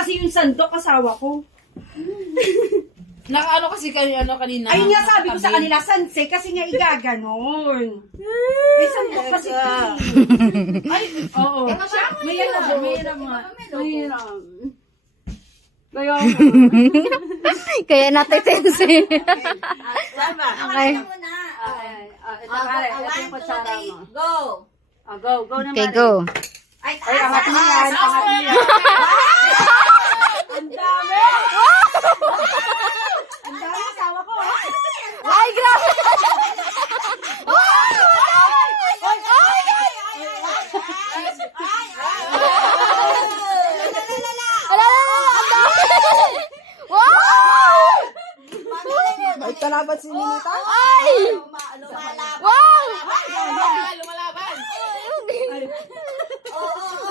Kasi yung sandok, asawa ko. Nakaano kasi kayo kanina. Ayun nga sabi ko sa kanila, sanse, kasi nga igaganon. Eh, sandok kasi. Ay, oo. Mayroon nga. Mayroon. Kaya Kaya natin tense. Sama. Okay. Ito pare, ito yung kutsara mo. Go! Go, go naman. Okay, go. Ay, angat mo yan, angat mo yan. Ang dami! Ang dami, asawa ko. Ay, grabe! May kalaban si Ninita? Ay! Wow! Lumalaban!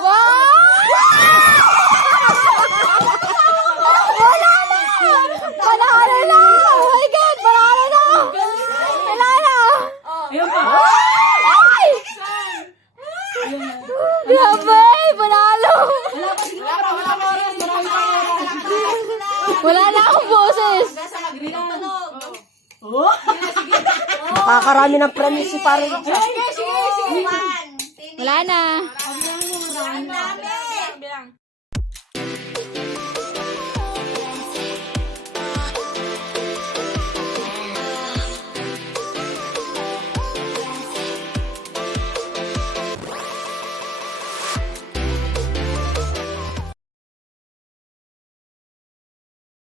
Wow! Wala na! Panalo na! Oh my God! Panalo na! Wala na! Ayun pa. Ay! Grabe! Panalo! Wala na akong boses! Nakakarami ng premise si Pare Richard. Wala na! Ang dami.